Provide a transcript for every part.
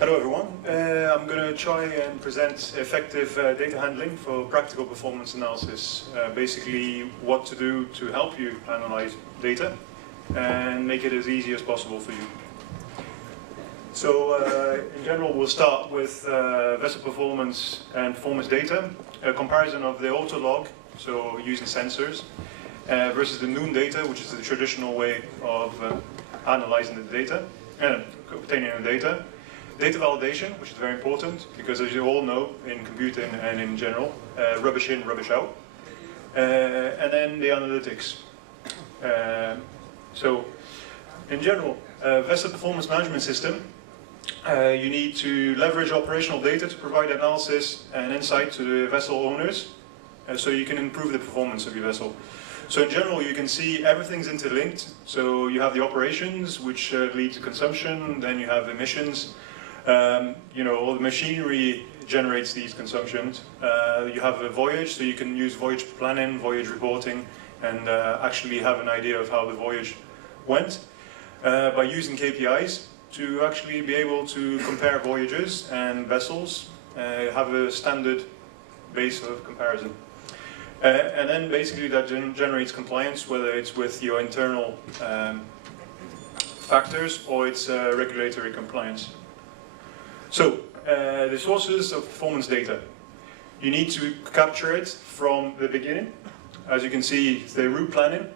Hello everyone. I'm going to try and present effective data handling for practical performance analysis. Basically what to do to help you analyze data and make it as easy as possible for you. So in general we'll start with vessel performance and performance data, a comparison of the auto log, so using sensors, versus the noon data, which is the traditional way of analyzing the data, obtaining the data. Data validation, which is very important, because as you all know, in computing and in general, rubbish in, rubbish out. And then the analytics. So, in general, vessel performance management system, you need to leverage operational data to provide analysis and insight to the vessel owners, so you can improve the performance of your vessel. So in general, you can see everything's interlinked. So you have the operations, which lead to consumption, then you have emissions. All the machinery generates these consumptions. You have a voyage, so you can use voyage planning, voyage reporting, and actually have an idea of how the voyage went by using KPIs to actually be able to compare voyages and vessels, have a standard base of comparison. And then basically that generates compliance, whether it's with your internal factors or it's regulatory compliance. So, the sources of performance data. You need to capture it from the beginning. As you can see, the route planning,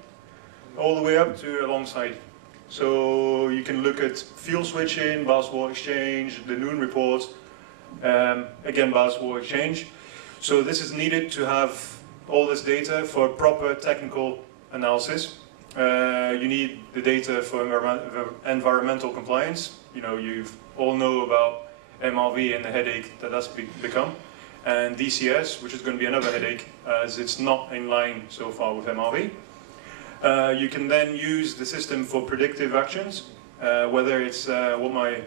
all the way up to alongside. So you can look at fuel switching, ballast water exchange, the noon report, again ballast water exchange. So this is needed to have all this data for proper technical analysis. You need the data for environmental compliance. You all know about MRV and the headache that that's become, and DCS, which is going to be another headache as it's not in line so far with MRV. You can then use the system for predictive actions, whether it's what my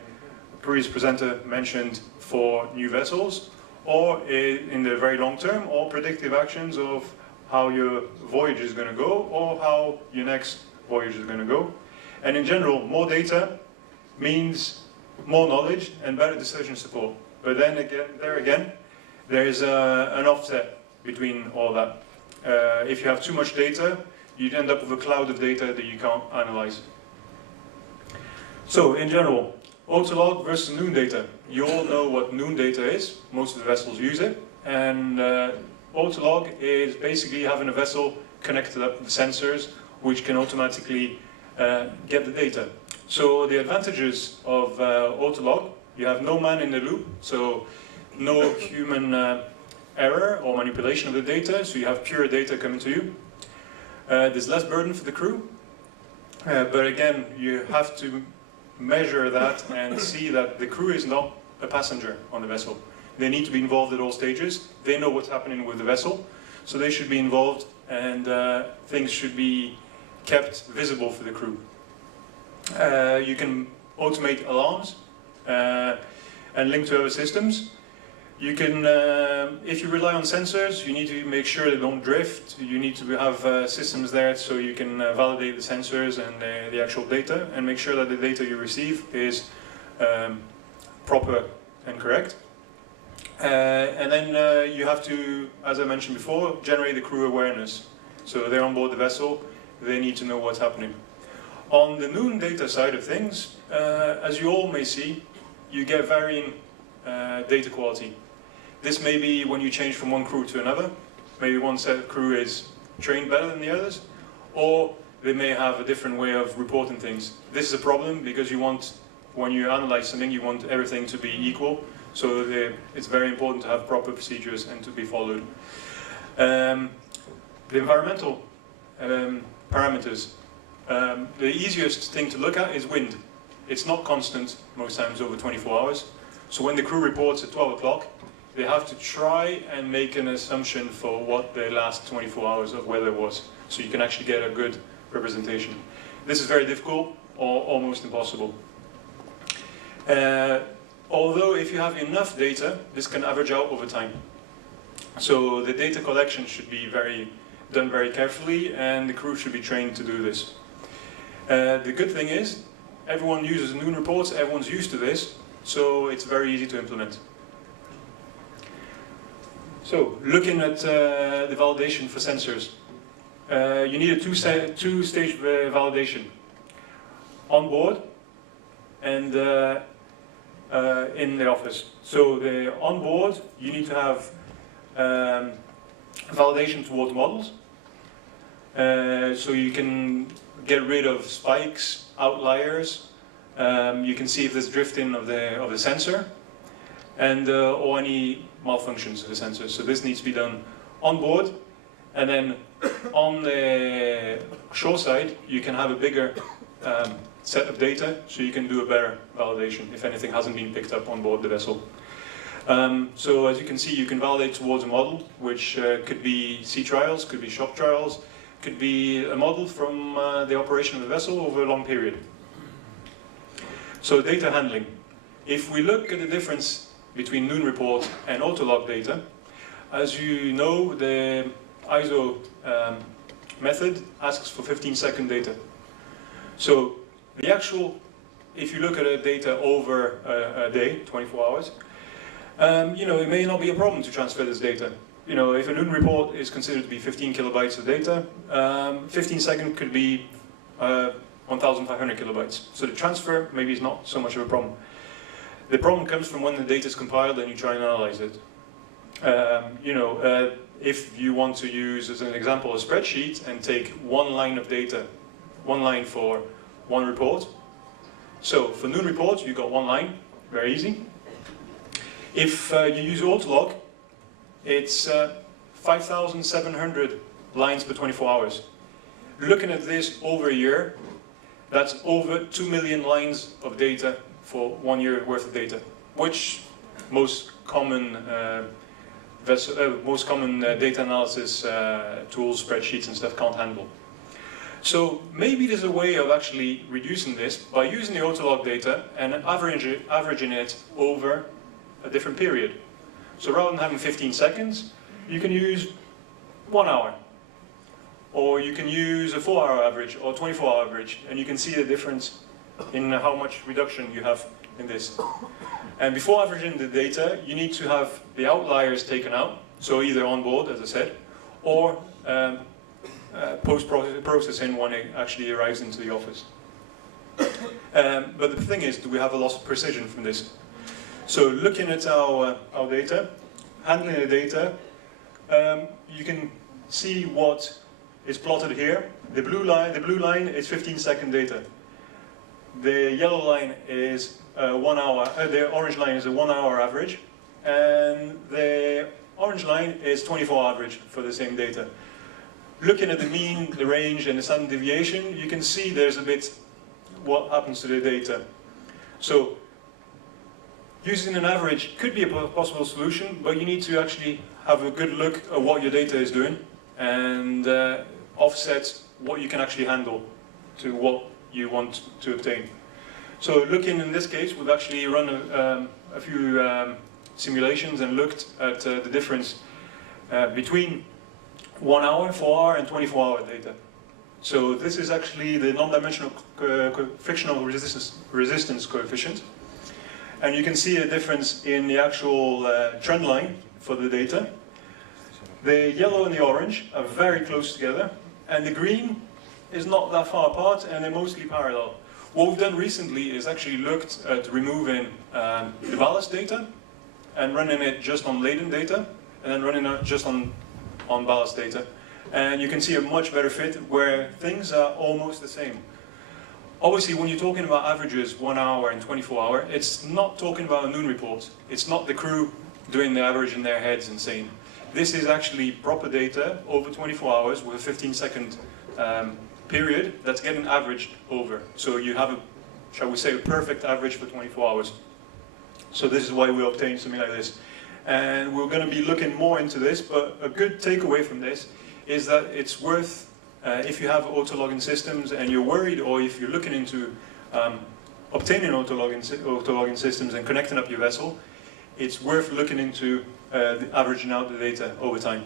previous presenter mentioned for new vessels, or in the very long term, or predictive actions of how your voyage is going to go, or how your next voyage is going to go. And in general, more data means more knowledge and better decision support. But then again, there's an offset between all that. If you have too much data, you'd end up with a cloud of data that you can't analyze. So in general, autolog versus noon data. You all know what noon data is. Most of the vessels use it. And autolog is basically having a vessel connected up with sensors, which can automatically get the data. So the advantages of autolog, you have no man in the loop, so no human error or manipulation of the data, so you have pure data coming to you. There's less burden for the crew, but again, you have to measure that and see that the crew is not a passenger on the vessel. They need to be involved at all stages. They know what's happening with the vessel, so they should be involved, and things should be kept visible for the crew. You can automate alarms and link to other systems. You can, if you rely on sensors, you need to make sure they don't drift. You need to have systems there so you can validate the sensors and the actual data, and make sure that the data you receive is proper and correct. And then you have to, as I mentioned before, generate the crew awareness. So they're on board the vessel, they need to know what's happening. On the noon data side of things, as you all may see, you get varying data quality. This may be when you change from one crew to another. Maybe one set of crew is trained better than the others, or they may have a different way of reporting things. This is a problem because you want, when you analyze something, you want everything to be equal. So it's very important to have proper procedures and to be followed. The environmental parameters. The easiest thing to look at is wind. It's not constant most times over 24 hours. So when the crew reports at 12 o'clock, they have to try and make an assumption for what the last 24 hours of weather was. So you can actually get a good representation. This is very difficult or almost impossible. Although if you have enough data, this can average out over time. So the data collection should be done very carefully, and the crew should be trained to do this. The good thing is, everyone uses noon reports, everyone's used to this, so it's very easy to implement. So, looking at the validation for sensors. You need a two-stage validation. Onboard and in the office. So the onboard, you need to have validation towards models. So you can get rid of spikes, outliers. You can see if there's drifting of the sensor, and or any malfunctions of the sensor. So this needs to be done on board, and then on the shore side, you can have a bigger set of data, so you can do a better validation if anything hasn't been picked up on board the vessel. So as you can see, you can validate towards a model, which could be sea trials, could be shop trials, could be a model from the operation of the vessel over a long period. So data handling. If we look at the difference between Noon report and Autolog data, as you know, the ISO method asks for 15-second data. So the actual, if you look at the data over a day, 24 hours, it may not be a problem to transfer this data. If a Noon report is considered to be 15 kilobytes of data, 15 seconds could be 1,500 kilobytes. So the transfer maybe is not so much of a problem. The problem comes from when the data is compiled and you try and analyze it. If you want to use, as an example, a spreadsheet and take one line of data, one line for one report. So for Noon report, you got one line, very easy. If you use Autolog, it's 5,700 lines per 24 hours. Looking at this over a year, that's over 2 million lines of data for 1 year worth of data, which most common data analysis tools, spreadsheets and stuff can't handle. So maybe there's a way of actually reducing this by using the Autolog data and averaging it over a different period. So rather than having 15 seconds, you can use 1 hour. Or you can use a 4-hour average or 24-hour average, and you can see the difference in how much reduction you have in this. And before averaging the data, you need to have the outliers taken out, so either on board, as I said, or post-processing when it actually arrives into the office. But the thing is, do we have a loss of precision from this? So looking at our data, handling the data, you can see what is plotted here. The blue line is 15-second data. The yellow line is 1 hour. The orange line is a 1 hour average, and the orange line is 24 average for the same data. Looking at the mean, the range, and the standard deviation, you can see there's a bit what happens to the data. So using an average could be a possible solution, but you need to actually have a good look at what your data is doing and offset what you can actually handle to what you want to obtain. So looking in this case, we've actually run a few simulations and looked at the difference between 1 hour, 4 hour and 24-hour data. So this is actually the non-dimensional frictional resistance coefficient. And you can see a difference in the actual trend line for the data. The yellow and the orange are very close together, and the green is not that far apart, and they're mostly parallel. What we've done recently is actually looked at removing the ballast data and running it just on laden data, and then running it just on ballast data. And you can see a much better fit where things are almost the same. Obviously, when you're talking about averages, 1 hour and 24 hour, it's not talking about a Noon report. It's not the crew doing the average in their heads and saying, this is actually proper data over 24 hours with a 15-second period that's getting averaged over. So you have, shall we say, a perfect average for 24 hours. So this is why we obtained something like this. And we're going to be looking more into this, but a good takeaway from this is that it's worth, if you have auto-login systems and you're worried, or if you're looking into obtaining auto-login systems and connecting up your vessel, it's worth looking into averaging out the data over time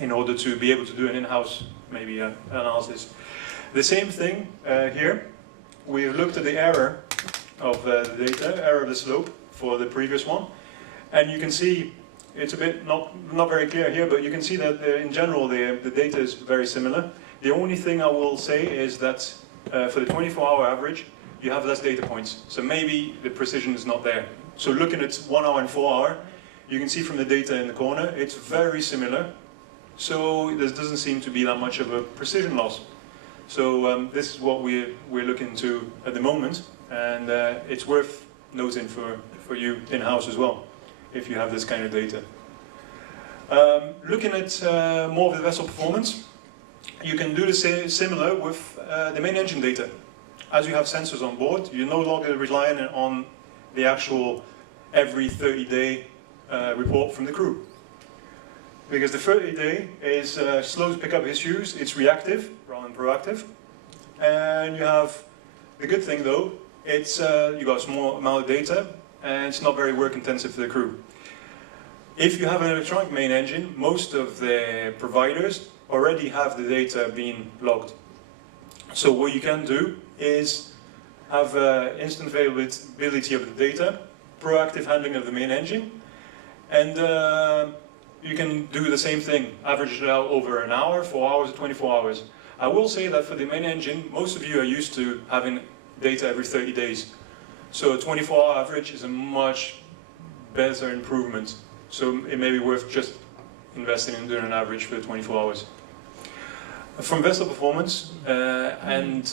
in order to be able to do an in-house maybe analysis. The same thing here. We've looked at the error of the data, error of the slope for the previous one. And you can see, it's a bit not very clear here, but you can see that in general the data is very similar. The only thing I will say is that for the 24-hour average, you have less data points. So maybe the precision is not there. So looking at 1 hour and 4 hour, you can see from the data in the corner, it's very similar. So there doesn't seem to be that much of a precision loss. So this is what we're looking to at the moment, and it's worth noting for you in-house as well, if you have this kind of data. Looking at more of the vessel performance, you can do the similar with the main engine data. As you have sensors on board, you're no longer relying on the actual every 30-day report from the crew. Because the 30-day is slow to pick up issues, it's reactive rather than proactive. And you have, the good thing though, it's you got a small amount of data and it's not very work intensive for the crew. If you have an electronic main engine, most of the providers already have the data being logged. So what you can do is have instant availability of the data, proactive handling of the main engine, and you can do the same thing, average it out over an hour, 4 hours, 24 hours. I will say that for the main engine, most of you are used to having data every 30 days. So a 24-hour average is a much better improvement. So it may be worth just investing in doing an average for 24 hours. From vessel performance and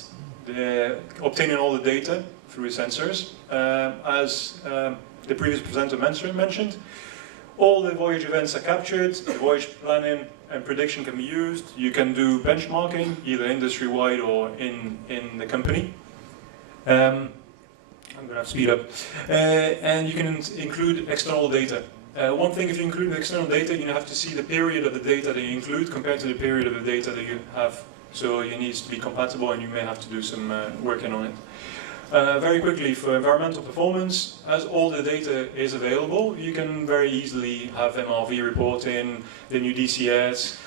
obtaining all the data through sensors, as the previous presenter mentioned, all the voyage events are captured, the voyage planning and prediction can be used. You can do benchmarking, either industry-wide or in the company. I'm going to have to speed up. And you can include external data. One thing, if you include the external data, you have to see the period of the data that you include compared to the period of the data that you have. So it needs to be compatible and you may have to do some working on it. Very quickly, for environmental performance, as all the data is available, you can very easily have MRV reporting, the new DCS,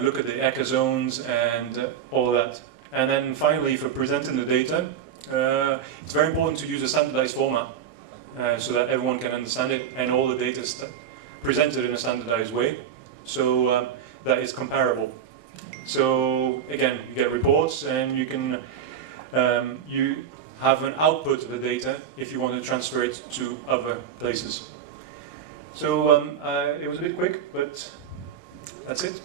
look at the ECHA zones and all that. And then finally, for presenting the data, it's very important to use a standardized format so that everyone can understand it and all the data is presented in a standardized way, so that is comparable. So again, you get reports and you can you have an output of the data if you want to transfer it to other places. So it was a bit quick, but that's it.